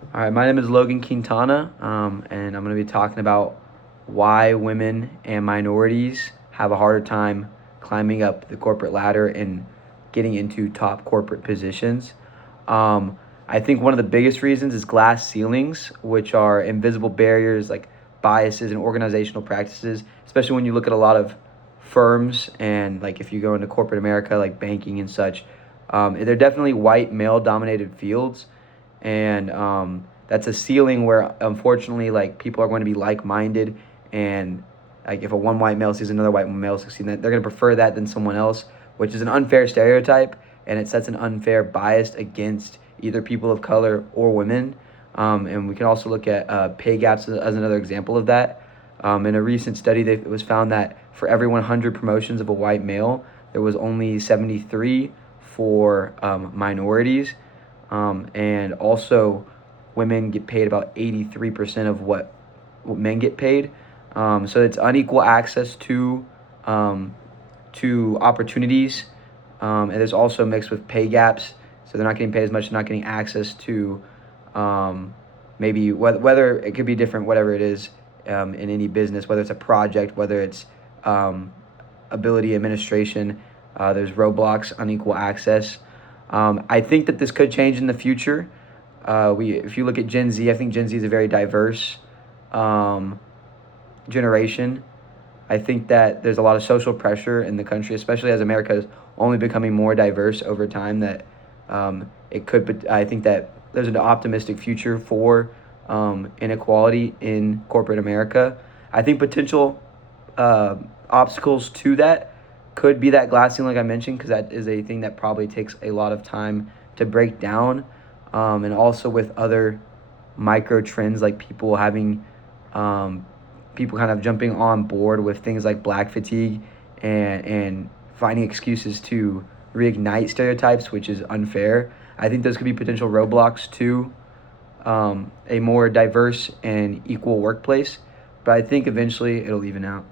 All right, my name is Logan Quintana, and I'm going to be talking about why women and minorities have a harder time climbing up the corporate ladder and getting into top corporate positions. Um, I think one of the biggest reasons is glass ceilings, which are invisible barriers like biases and organizational practices, especially when you look at a lot of firms and like if you go into corporate America, like banking and such. They're definitely white male dominated fields, and that's a ceiling where unfortunately like people are going to be like-minded, and like if a one white male sees another white male succeed, they're going to prefer that than someone else, which is an unfair stereotype, and it sets an unfair bias against either people of color or women. And we can also look at pay gaps as another example of that. In a recent study, it was found that for every 100 promotions of a white male, there was only 73 for minorities, and also women get paid about 83% of what men get paid. So it's unequal access um, to opportunities, and there's also mixed with pay gaps. So they're not getting paid as much. They're not getting access to um, maybe whether it could be different, whatever it is, in any business, whether it's a project, whether it's um, ability administration. There's roadblocks, unequal access. I think that this could change in the future. If you look at Gen Z, I think Gen Z is a very diverse um, generation. I think that there's a lot of social pressure in the country, especially as America is only becoming more diverse over time. That it could, but I think that there's an optimistic future for inequality in corporate America. I think potential uh, obstacles to that could be that glass ceiling, like I mentioned, because that is a thing that probably takes a lot of time to break down, and also with other micro trends like um, people kind of jumping on board with things like black fatigue, and finding excuses to reignite stereotypes, which is unfair. I think those could be potential roadblocks to a more diverse and equal workplace, but I think eventually it'll even out.